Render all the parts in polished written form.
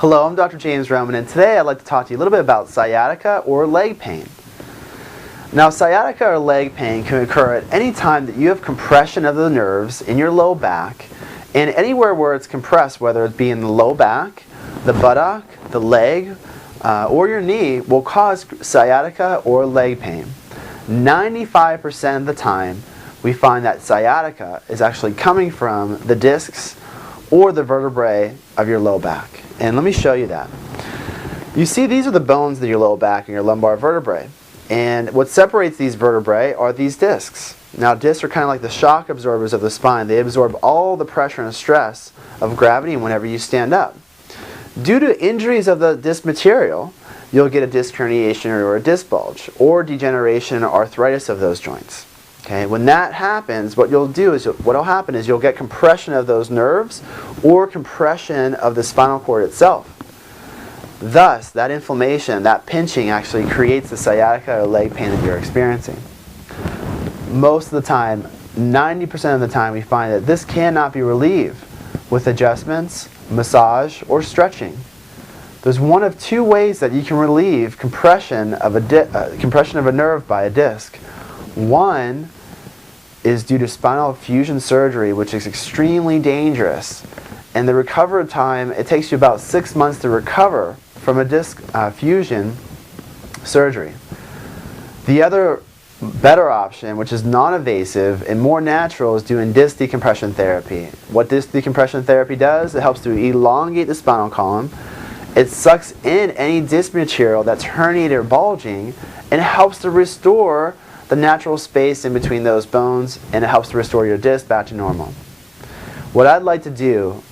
Hello, I'm Dr. James Roman, and today I'd like to talk to you a little bit about sciatica or leg pain. Now, sciatica or leg pain can occur at any time that you have compression of the nerves in your low back, and anywhere where it's compressed, whether it be in the low back, the buttock, the leg, or your knee, will cause sciatica or leg pain. 95% of the time, we find that sciatica is actually coming from the discs or the vertebrae of your low back. And let me show you that. You see, these are the bones of your low back and your lumbar vertebrae. And what separates these vertebrae are these discs. Now, discs are kind of like the shock absorbers of the spine. They absorb all the pressure and stress of gravity whenever you stand up. Due to injuries of the disc material, you'll get a disc herniation or a disc bulge, or degeneration or arthritis of those joints. Okay, when that happens, what'll happen is you'll get compression of those nerves or compression of the spinal cord itself. Thus, that inflammation, that pinching actually creates the sciatica or leg pain that you're experiencing. Most of the time, 90% of the time, we find that this cannot be relieved with adjustments, massage, or stretching. There's one of two ways that you can relieve compression of a nerve by a disc. One is due to spinal fusion surgery, which is extremely dangerous. And the recovery time, it takes you about 6 months to recover from a disc fusion surgery. The other better option, which is non-invasive and more natural, is doing disc decompression therapy. What disc decompression therapy does, it helps to elongate the spinal column. It sucks in any disc material that's herniated or bulging, and it helps to restore the natural space in between those bones, and it helps to restore your disc back to normal. What I'd like to do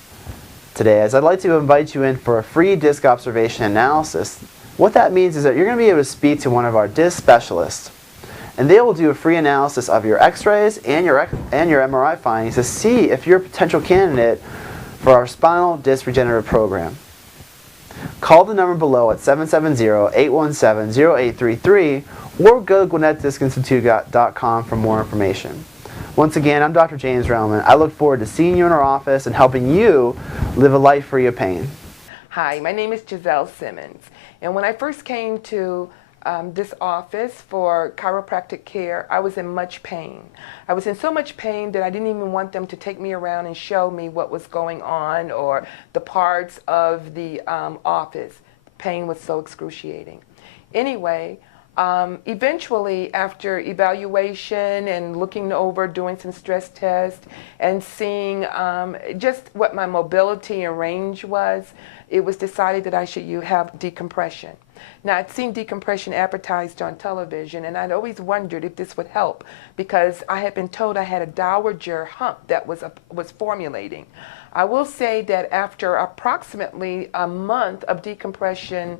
today is I'd like to invite you in for a free disc observation analysis. What that means is that you're going to be able to speak to one of our disc specialists, and they will do a free analysis of your x-rays and your MRI findings to see if you're a potential candidate for our spinal disc regenerative program. Call the number below at 770-817-0833 or go to GwinnettDiscInstitute.com for more information. Once again, I'm Dr. James Roman. I look forward to seeing you in our office and helping you live a life free of pain. Hi, my name is Giselle Simmons, and when I first came to this office for chiropractic care, I was in much pain. I was in so much pain that I didn't even want them to take me around and show me what was going on or the parts of the office. Pain was so excruciating. Anyway, eventually, after evaluation and looking over, doing some stress tests and seeing just what my mobility and range was, it was decided that I should have decompression. Now, I'd seen decompression advertised on television, and I'd always wondered if this would help because I had been told I had a dowager hump that was formulating. I will say that after approximately a month of decompression,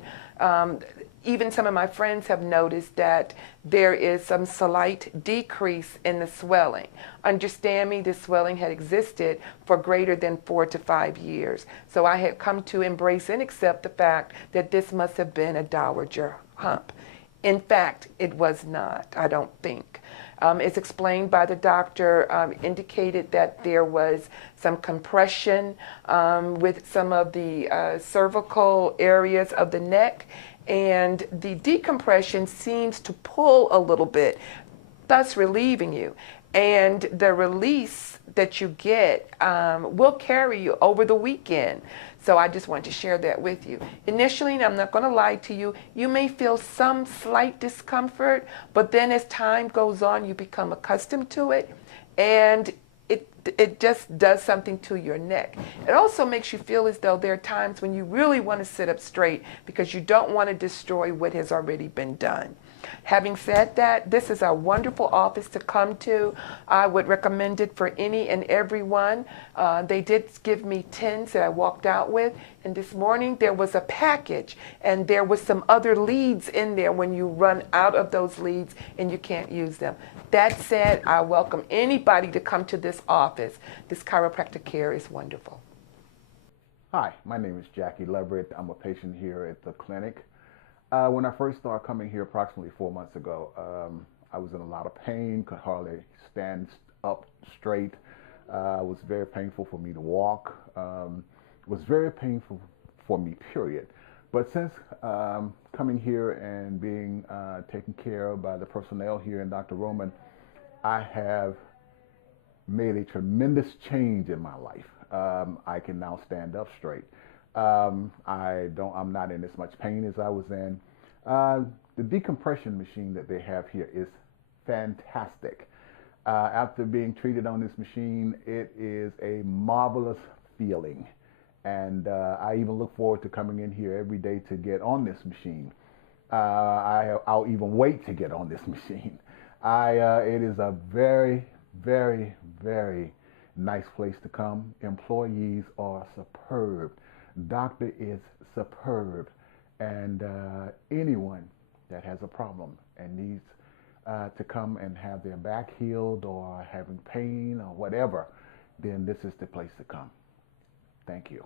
even some of my friends have noticed that there is some slight decrease in the swelling. Understand me, this swelling had existed for greater than 4 to 5 years. So I had come to embrace and accept the fact that this must have been a dowager hump. In fact, it was not, I don't think. It's explained by the doctor, indicated that there was some compression with some of the cervical areas of the neck, and the decompression seems to pull a little bit, thus relieving you. And the release that you get will carry you over the weekend. So I just want to share that with you. Initially, and I'm not going to lie to you, you may feel some slight discomfort, but then as time goes on, you become accustomed to it, and it just does something to your neck. It also makes you feel as though there are times when you really want to sit up straight because you don't want to destroy what has already been done. Having said that, this is a wonderful office to come to. I would recommend it for any and everyone. They did give me tins that I walked out with, and this morning there was a package, and there was some other leads in there when you run out of those leads and you can't use them. That said, I welcome anybody to come to this office. This chiropractic care is wonderful. Hi, my name is Jackie Leverett. I'm a patient here at the clinic. When I first started coming here approximately 4 months ago, I was in a lot of pain, could hardly stand up straight. It was very painful for me to walk. It was very painful for me, period. But since coming here and being taken care of by the personnel here and Dr. Roman, I have made a tremendous change in my life. I can now stand up straight. I'm not in as much pain as I was in. The decompression machine that they have here is fantastic. After being treated on this machine, it is a marvelous feeling. And I even look forward to coming in here every day to get on this machine. I'll even wait to get on this machine. It is a very, very, very nice place to come. Employees are superb. Doctor is superb. And anyone that has a problem and needs to come and have their back healed or having pain or whatever, then this is the place to come. Thank you.